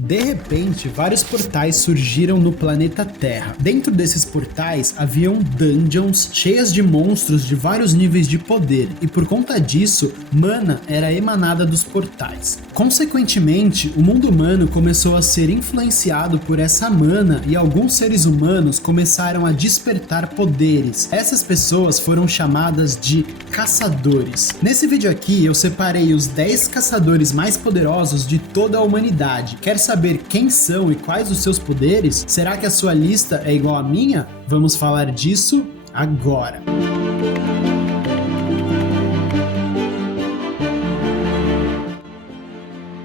De repente, vários portais surgiram no planeta Terra. Dentro desses portais haviam dungeons cheias de monstros de vários níveis de poder, e por conta disso, mana era emanada dos portais. Consequentemente, o mundo humano começou a ser influenciado por essa mana e alguns seres humanos começaram a despertar poderes. Essas pessoas foram chamadas de caçadores. Nesse vídeo aqui eu separei os 10 caçadores mais poderosos de toda a humanidade. Quer saber quem são e quais os seus poderes? Será que a sua lista é igual à minha? Vamos falar disso agora.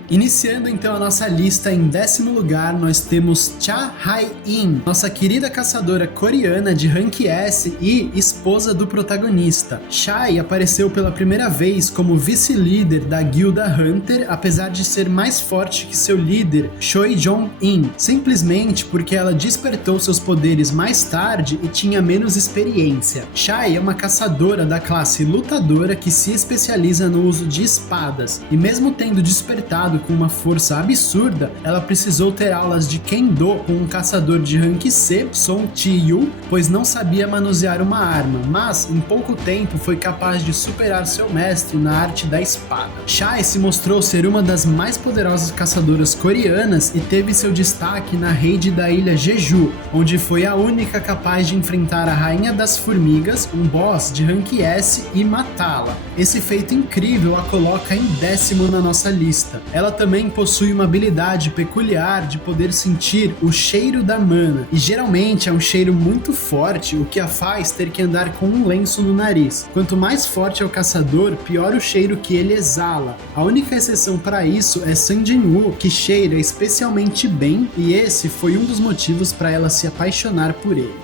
Iniciando então a nossa lista, em 10º lugar nós temos Cha Hai-in, nossa querida caçadora coreana de Rank S e esposa do protagonista. Chai apareceu pela primeira vez como vice-líder da guilda Hunter, apesar de ser mais forte que seu líder, Choi Jong-in, simplesmente porque ela despertou seus poderes mais tarde e tinha menos experiência. Chai é uma caçadora da classe lutadora que se especializa no uso de espadas, e mesmo tendo despertado com uma força absurda, ela precisou ter aulas de Kendo com um caçador de rank C, Song Chi-yu, pois não sabia manusear uma arma, mas em pouco tempo foi capaz de superar seu mestre na arte da espada. Chai se mostrou ser uma das mais poderosas caçadoras coreanas e teve seu destaque na raid da ilha Jeju, onde foi a única capaz de enfrentar a Rainha das Formigas, um boss de rank S, e matá-la. Esse feito incrível a coloca em 10º na nossa lista. Ela também possui uma habilidade peculiar de poder sentir o cheiro da mana, e geralmente é um cheiro muito forte, o que a faz ter que andar com um lenço no nariz. Quanto mais forte é o caçador, pior o cheiro que ele exala. A única exceção para isso é Sang Jin-woo, que cheira especialmente bem, e esse foi um dos motivos para ela se apaixonar por ele.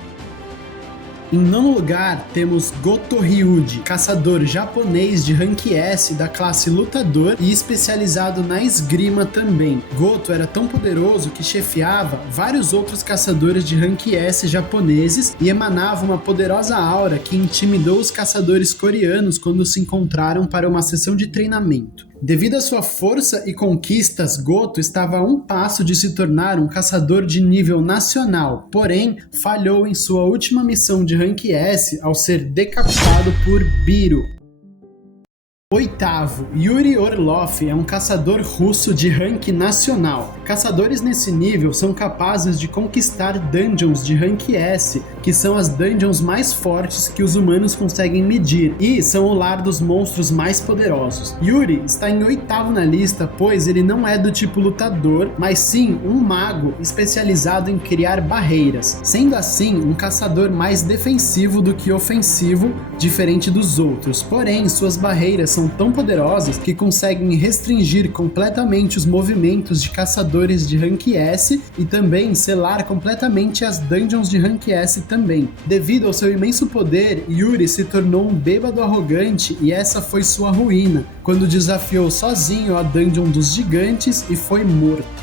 Em 9º lugar, temos Goto Ryuji, caçador japonês de rank S da classe lutador e especializado na esgrima também. Goto era tão poderoso que chefiava vários outros caçadores de rank S japoneses e emanava uma poderosa aura que intimidou os caçadores coreanos quando se encontraram para uma sessão de treinamento. Devido à sua força e conquistas, Goto estava a um passo de se tornar um caçador de nível nacional, porém falhou em sua última missão de rank S ao ser decapitado por Biro. 8º, Yuri Orlov é um caçador russo de rank nacional. Caçadores nesse nível são capazes de conquistar dungeons de rank S, que são as dungeons mais fortes que os humanos conseguem medir, e são o lar dos monstros mais poderosos. Yuri está em 8º na lista, pois ele não é do tipo lutador, mas sim um mago especializado em criar barreiras, sendo assim um caçador mais defensivo do que ofensivo, diferente dos outros. Porém, suas barreiras são tão poderosas que conseguem restringir completamente os movimentos de caçadores de rank S e também selar completamente as dungeons de rank S também. Devido ao seu imenso poder, Yuri se tornou um bêbado arrogante e essa foi sua ruína, quando desafiou sozinho a dungeon dos gigantes e foi morto.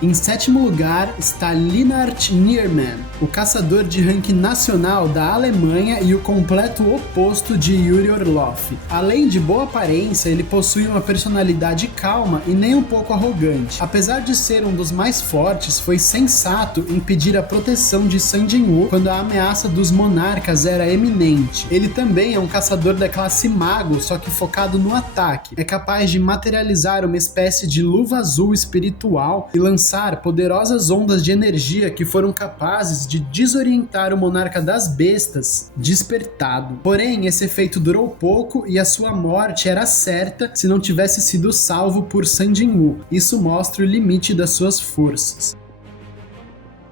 Em 7º lugar está Lennart Nierman, o caçador de rank nacional da Alemanha e o completo oposto de Yuri Orlov. Além de boa aparência, ele possui uma personalidade calma e nem um pouco arrogante. Apesar de ser um dos mais fortes, foi sensato em pedir a proteção de Sang Jin-woo quando a ameaça dos monarcas era eminente. Ele também é um caçador da classe mago, só que focado no ataque. É capaz de materializar uma espécie de luva azul espiritual e lançar poderosas ondas de energia que foram capazes de desorientar o monarca das bestas despertado. Porém, esse efeito durou pouco e a sua morte era certa se não tivesse sido salvo por Sang Jin-woo. Isso mostra o limite das suas forças.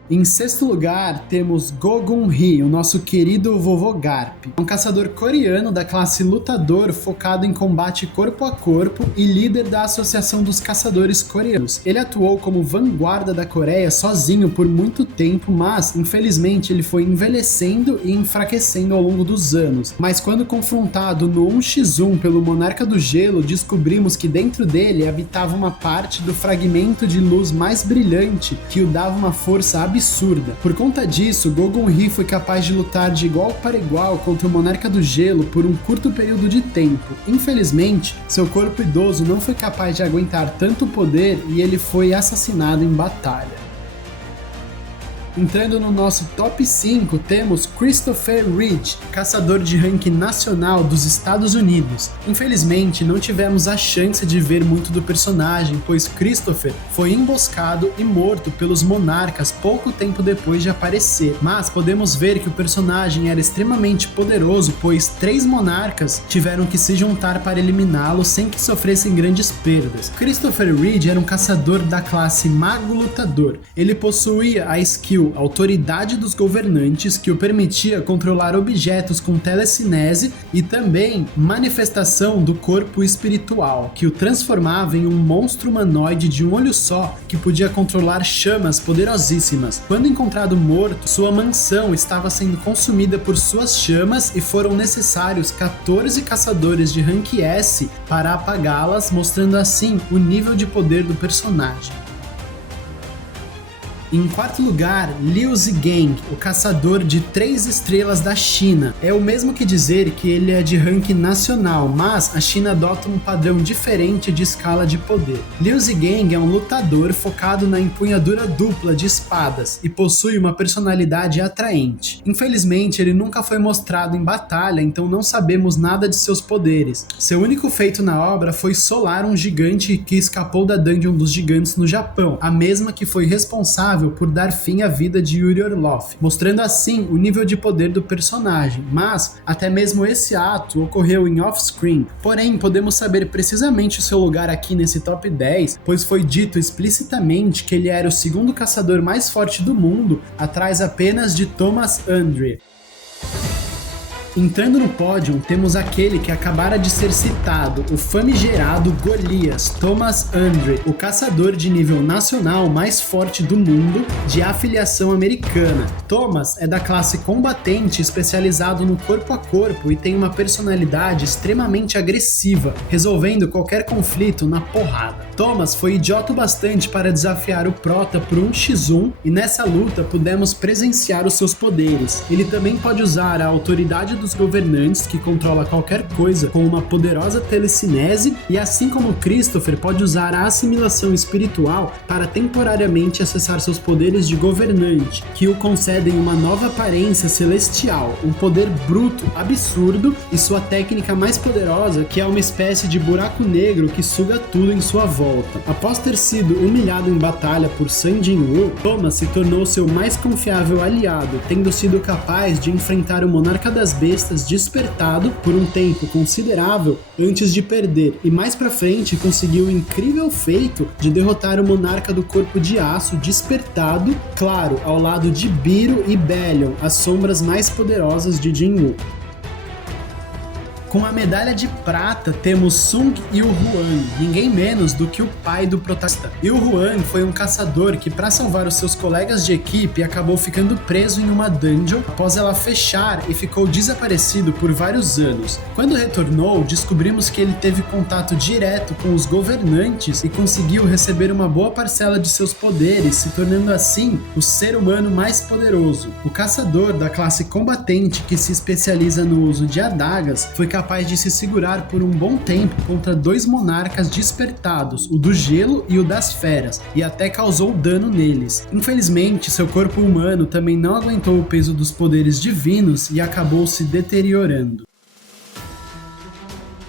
Em 6º lugar, temos Go Gun-hee, o nosso querido vovô Garp. É um caçador coreano da classe lutador focado em combate corpo a corpo e líder da Associação dos Caçadores Coreanos. Ele atuou como vanguarda da Coreia sozinho por muito tempo, mas infelizmente ele foi envelhecendo e enfraquecendo ao longo dos anos. Mas quando confrontado no 1x1 pelo Monarca do Gelo, descobrimos que dentro dele habitava uma parte do fragmento de luz mais brilhante que o dava uma força absurda. Por conta disso, Gogun-Hi foi capaz de lutar de igual para igual contra o Monarca do Gelo por um curto período de tempo. Infelizmente, seu corpo idoso não foi capaz de aguentar tanto poder e ele foi assassinado em batalha. Entrando no nosso top 5, temos Christopher Reed, caçador de ranking nacional dos Estados Unidos. Infelizmente, não tivemos a chance de ver muito do personagem, pois Christopher foi emboscado e morto pelos monarcas pouco tempo depois de aparecer. Mas podemos ver que o personagem era extremamente poderoso, pois 3 monarcas tiveram que se juntar para eliminá-lo sem que sofressem grandes perdas. Christopher Reed era um caçador da classe Mago Lutador. Ele possuía a skill Autoridade dos Governantes, que o permitia controlar objetos com telecinese, e também Manifestação do Corpo Espiritual, que o transformava em um monstro humanoide de um olho só, que podia controlar chamas poderosíssimas. Quando encontrado morto, sua mansão estava sendo consumida por suas chamas e foram necessários 14 caçadores de rank S para apagá-las, mostrando assim o nível de poder do personagem. Em quarto lugar, Liu Zhigang, o caçador de 3 estrelas da China. É o mesmo que dizer que ele é de ranking nacional, mas a China adota um padrão diferente de escala de poder. Liu Zhigang é um lutador focado na empunhadura dupla de espadas e possui uma personalidade atraente. Infelizmente, ele nunca foi mostrado em batalha, então não sabemos nada de seus poderes. Seu único feito na obra foi solar um gigante que escapou da Dungeon dos Gigantes no Japão, a mesma que foi responsável por dar fim à vida de Yuri Orlov, mostrando assim o nível de poder do personagem, mas até mesmo esse ato ocorreu em off-screen. Porém, podemos saber precisamente o seu lugar aqui nesse top 10, pois foi dito explicitamente que ele era o segundo caçador mais forte do mundo, atrás apenas de Thomas Andre. Entrando no pódio, temos aquele que acabara de ser citado, o famigerado Golias, Thomas Andre, o caçador de nível nacional mais forte do mundo, de afiliação americana. Thomas é da classe combatente especializado no corpo a corpo e tem uma personalidade extremamente agressiva, resolvendo qualquer conflito na porrada. Thomas foi idiota o bastante para desafiar o Prota por 1x1 e nessa luta pudemos presenciar os seus poderes. Ele também pode usar a autoridade dos governantes, que controla qualquer coisa com uma poderosa telecinese, e assim como Christopher pode usar a assimilação espiritual para temporariamente acessar seus poderes de governante, que o concedem uma nova aparência celestial, um poder bruto, absurdo, e sua técnica mais poderosa, que é uma espécie de buraco negro que suga tudo em sua volta. Após ter sido humilhado em batalha por Sun Jin-woo, Thomas se tornou seu mais confiável aliado, tendo sido capaz de enfrentar o Monarca das Bestas despertado por um tempo considerável antes de perder, e mais pra frente conseguiu o incrível feito de derrotar o Monarca do Corpo de Aço despertado, claro, ao lado de Biro e Belion, as sombras mais poderosas de Jin-woo. Com a medalha de prata, temos Sung Il-huang, ninguém menos do que o pai do protagonista. Il-huang foi um caçador que, para salvar os seus colegas de equipe, acabou ficando preso em uma dungeon após ela fechar e ficou desaparecido por vários anos. Quando retornou, descobrimos que ele teve contato direto com os governantes e conseguiu receber uma boa parcela de seus poderes, se tornando assim o ser humano mais poderoso. O caçador da classe combatente, que se especializa no uso de adagas, foi capaz de se segurar por um bom tempo contra 2 monarcas despertados, o do gelo e o das feras, e até causou dano neles. Infelizmente, seu corpo humano também não aguentou o peso dos poderes divinos e acabou se deteriorando.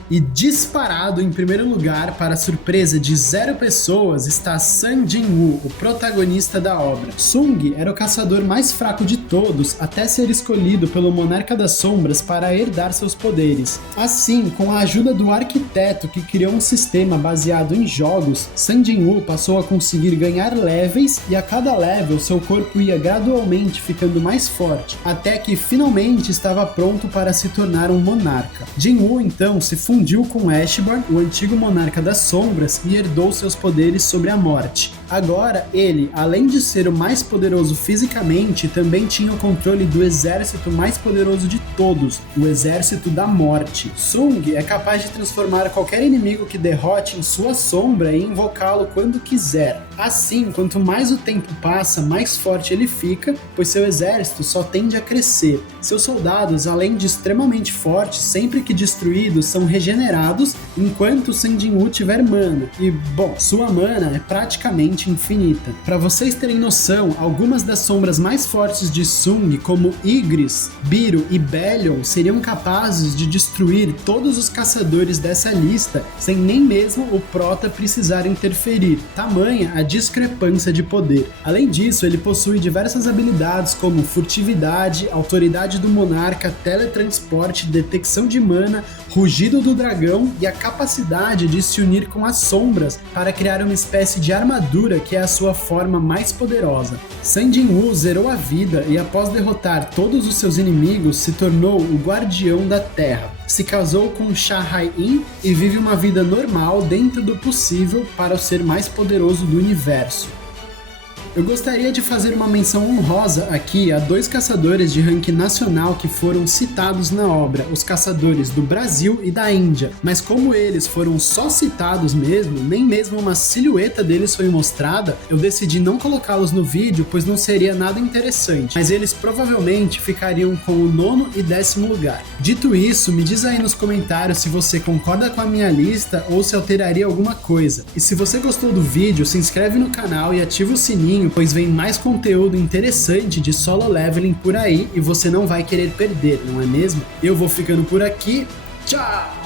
E disparado em primeiro lugar, para a surpresa de 0 pessoas, está Sun Jin-woo, o protagonista da obra. Sung era o caçador mais fraco de todos, até ser escolhido pelo Monarca das Sombras para herdar seus poderes. Assim, com a ajuda do arquiteto que criou um sistema baseado em jogos, Sun Jin-woo passou a conseguir ganhar levels, e a cada level seu corpo ia gradualmente ficando mais forte, até que finalmente estava pronto para se tornar um monarca. Jin-woo então se fundiu com Ashborn, o antigo Monarca das Sombras, e herdou seus poderes sobre a morte. Agora, ele, além de ser o mais poderoso fisicamente, também tinha o controle do exército mais poderoso de todos, o Exército da Morte. Sung é capaz de transformar qualquer inimigo que derrote em sua sombra e invocá-lo quando quiser. Assim, quanto mais o tempo passa, mais forte ele fica, pois seu exército só tende a crescer. Seus soldados, além de extremamente fortes, sempre que destruídos, são regenerados, enquanto San Jin-woo tiver mana. E, bom, sua mana é praticamente infinita. Para vocês terem noção, algumas das sombras mais fortes de Sung, como Igris, Biro e Bellion, seriam capazes de destruir todos os caçadores dessa lista, sem nem mesmo o Prota precisar interferir. Tamanha a discrepância de poder. Além disso, ele possui diversas habilidades como furtividade, autoridade do monarca, teletransporte, detecção de mana, rugido do dragão e a capacidade de se unir com as sombras para criar uma espécie de armadura que é a sua forma mais poderosa. San Jin-woo zerou a vida e após derrotar todos os seus inimigos se tornou o guardião da Terra. Se casou com Cha Hai-in e vive uma vida normal dentro do possível para o ser mais poderoso do universo. Eu gostaria de fazer uma menção honrosa aqui a 2 caçadores de ranking nacional que foram citados na obra, os caçadores do Brasil e da Índia, mas como eles foram só citados mesmo, nem mesmo uma silhueta deles foi mostrada, eu decidi não colocá-los no vídeo, pois não seria nada interessante, mas eles provavelmente ficariam com o 9º e 10º lugar. Dito isso, me diz aí nos comentários se você concorda com a minha lista ou se alteraria alguma coisa. E se você gostou do vídeo, se inscreve no canal e ativa o sininho, pois vem mais conteúdo interessante de solo leveling por aí e você não vai querer perder, não é mesmo? Eu vou ficando por aqui, tchau!